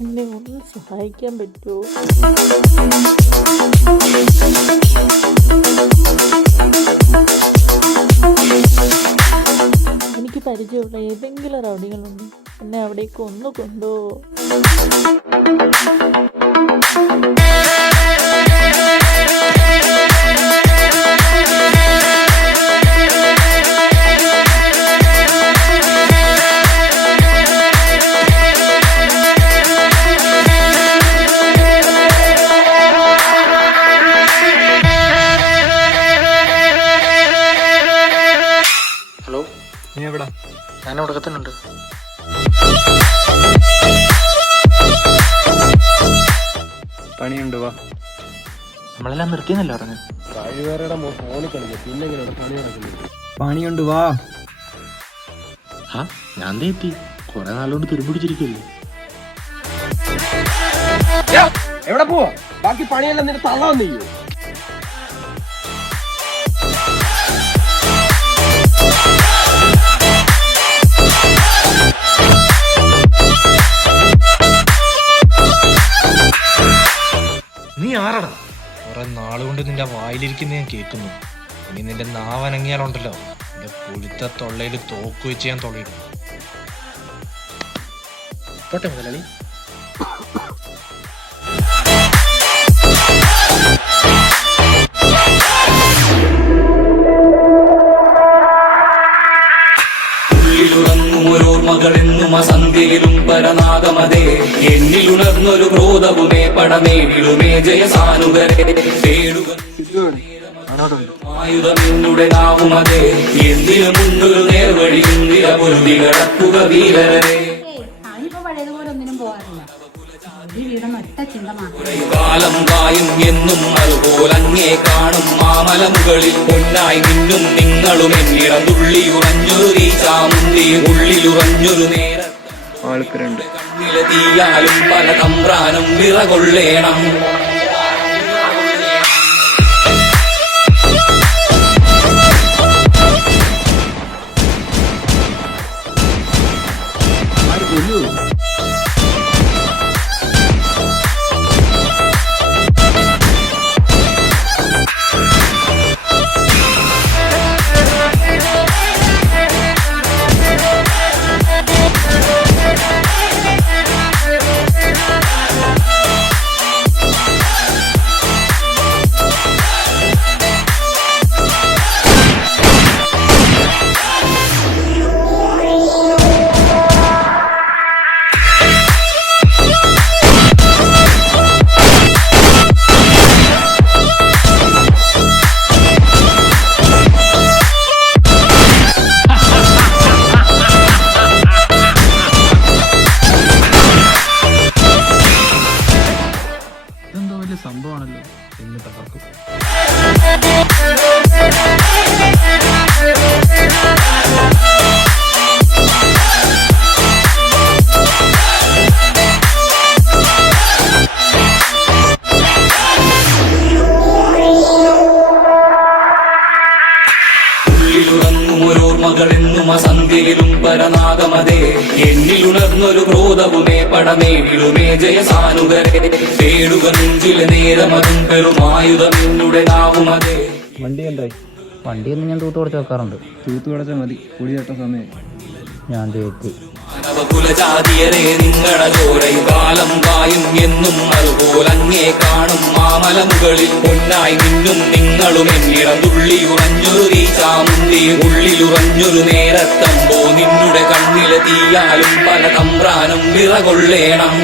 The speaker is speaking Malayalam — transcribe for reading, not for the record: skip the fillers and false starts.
എന്നെ ഒന്ന് സഹായിക്കാൻ പറ്റുമോ? എനിക്ക് പരിചയമുള്ള ഏതെങ്കിലും റൗഡികളുണ്ട്, എന്നെ അവിടേക്ക് ഒന്ന് കൊണ്ടുപോവോ? ഹലോ, നീ എവിടാ? ഞാനിവിടെ തന്നെ ഉണ്ട്. പണിയുണ്ട്, വാ. നമ്മളെല്ലാം നിർത്തിയെന്നല്ല പറഞ്ഞു. പണിയുണ്ട്, വാ. ഞാൻ എത്തി. കുറെ നാളുകൊണ്ട് തുരുമ്പിടിച്ചിരിക്കല്ലേ. എവിടെ പോവാ? ബാക്കി പണിയെല്ലാം നിന്റെ തള്ള വന്നിയോ? നീ ആരടാ? കുറെ നാളുകൊണ്ട് നിന്റെ വായിലിരിക്കുന്ന ഞാൻ കേൾക്കുന്നു. ഇനി നിന്റെ നാവനങ്ങിയാലുണ്ടല്ലോ, നിന്റെ പുളിത്ത തൊള്ളയിൽ തോക്ക് വെച്ച് ഞാൻ തൊള്ളയിടും. പോട്ടെ മുതലാളി. ഓരോർമ്മകളെന്നും അസന്ധ്യയിലും പരനാഗമതേ എന്നിലുണർന്നൊരു ക്രോധവുമേ പടമേടിലുമേ ജയസാനുകരെ ആയുധമെന്നുടെ നാവുമതേ എന്തിനു മുന്നൊരു നേർവഴിയും നിലപൊരുതി കടക്കുക വീരരെ. കാലം കായും എന്നും അതുപോലങ്ങേ കാണും മാമലമുകളിൽ പൊന്നായി നിന്നും നിങ്ങളും എന്നിടം തുള്ളിയുറഞ്ഞൊരു തീച്ചാമുന്തി ഉള്ളിലുറഞ്ഞൊരു നേരം കണ്ണിലെ തീയാലും പല തമ്പ്രാനും വിറകൊള്ളേണം. സംഭവമാണല്ലോ എന്ന് തകർക്കും. ഓരോർമ്മകളെന്നും അസന്ധ്യയിലും പരനാഗമതേ എന്നിലുണർന്നൊരു ക്രോധവുമേ പടമേടിലുമേ ജയസാനുകരെ പേടുക നെഞ്ചിലെ നേരമതും പെരുമായുധം എന്നുടെ നാവുമതേ. വണ്ടി എന്തായി? വണ്ടിയൊന്നും ഞാൻ തൂത്ത് കൊടുത്ത് വെക്കാറുണ്ട്. തൂത്ത് കൊടുത്താൽ മതി, കുടി കേട്ട സമയം ഞാൻ തേക്ക്. കുലജാതിയരെ നിങ്ങളുടെ ചോരയും കാലം കായും എന്നും അതുപോലങ്ങേ കാണും മാമലമുകളിൽ പൊന്നായി നിന്നും നിങ്ങളും എന്നിടം തുള്ളിയുറഞ്ഞൊരു തീച്ചാമുന്തി ഉള്ളിലുറഞ്ഞൊരു നേരത്തമ്പോ നിന്നുടെ കണ്ണിലെ തീയാലും പല തമ്പ്രാനും വിറകൊള്ളേണം.